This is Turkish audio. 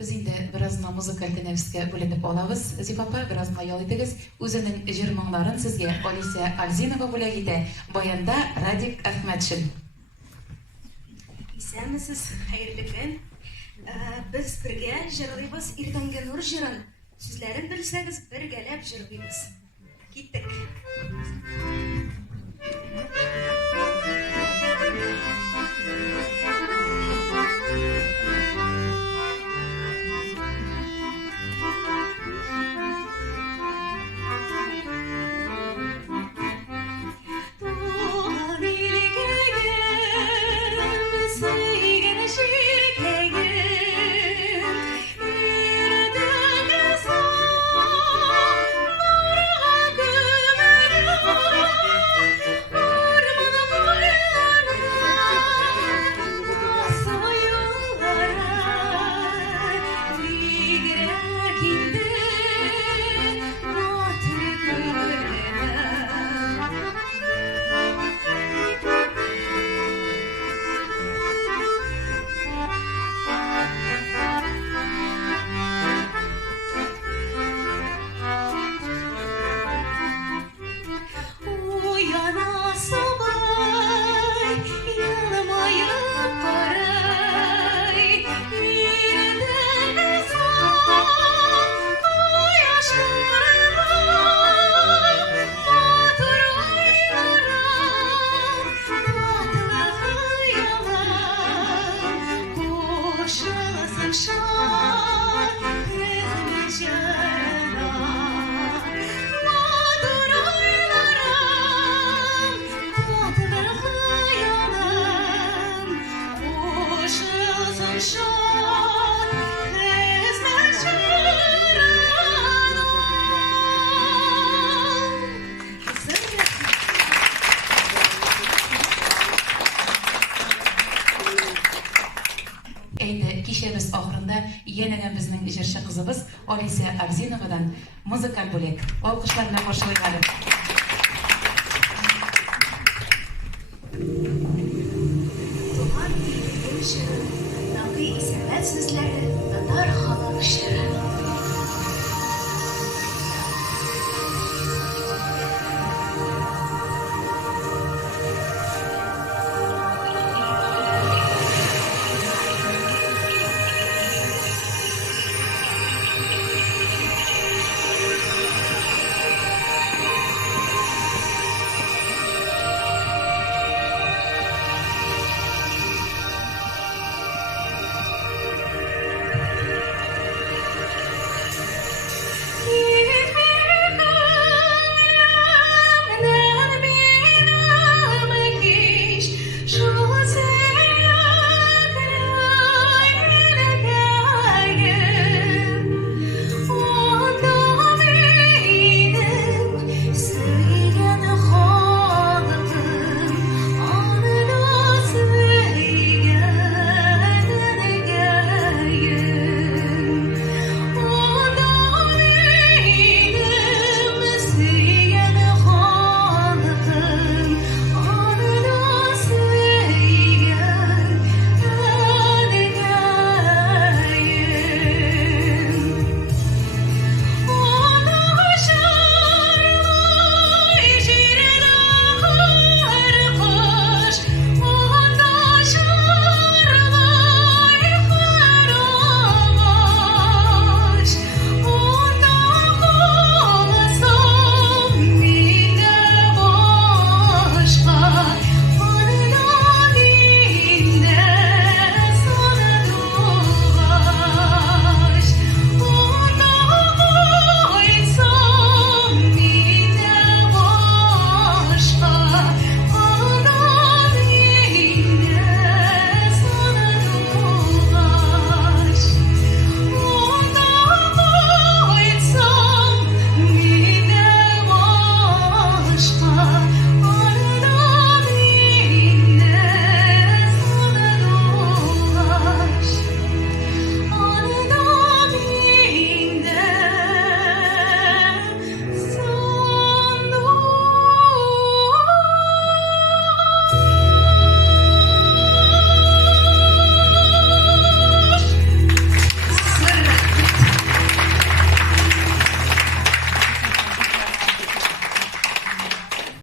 Biz endi birazdan muzikal teneffüsga bo'linib olamiz. Zifapa biraz mayol ediniz. O'zining jirmonlarini sizga Olesiya Alzinova bo'lagida bayonda Radik Ahmedshин. Исәнмесез, хәерле көн. Без бергә җырлыйбыз иртәнге нур җырын. Сүзләрен белсәгез, бергәләп җырлыйбыз. Киттек. Kişemiz ahırında yeniden bizning ijirchi qizimiz Olesiya Alzinovadan muzikal bo'lak. Olqishlar bilan qarşılayalım. Tuhan dilinin şirin, Nabi İsmet sizleri, Tatar halk şirin.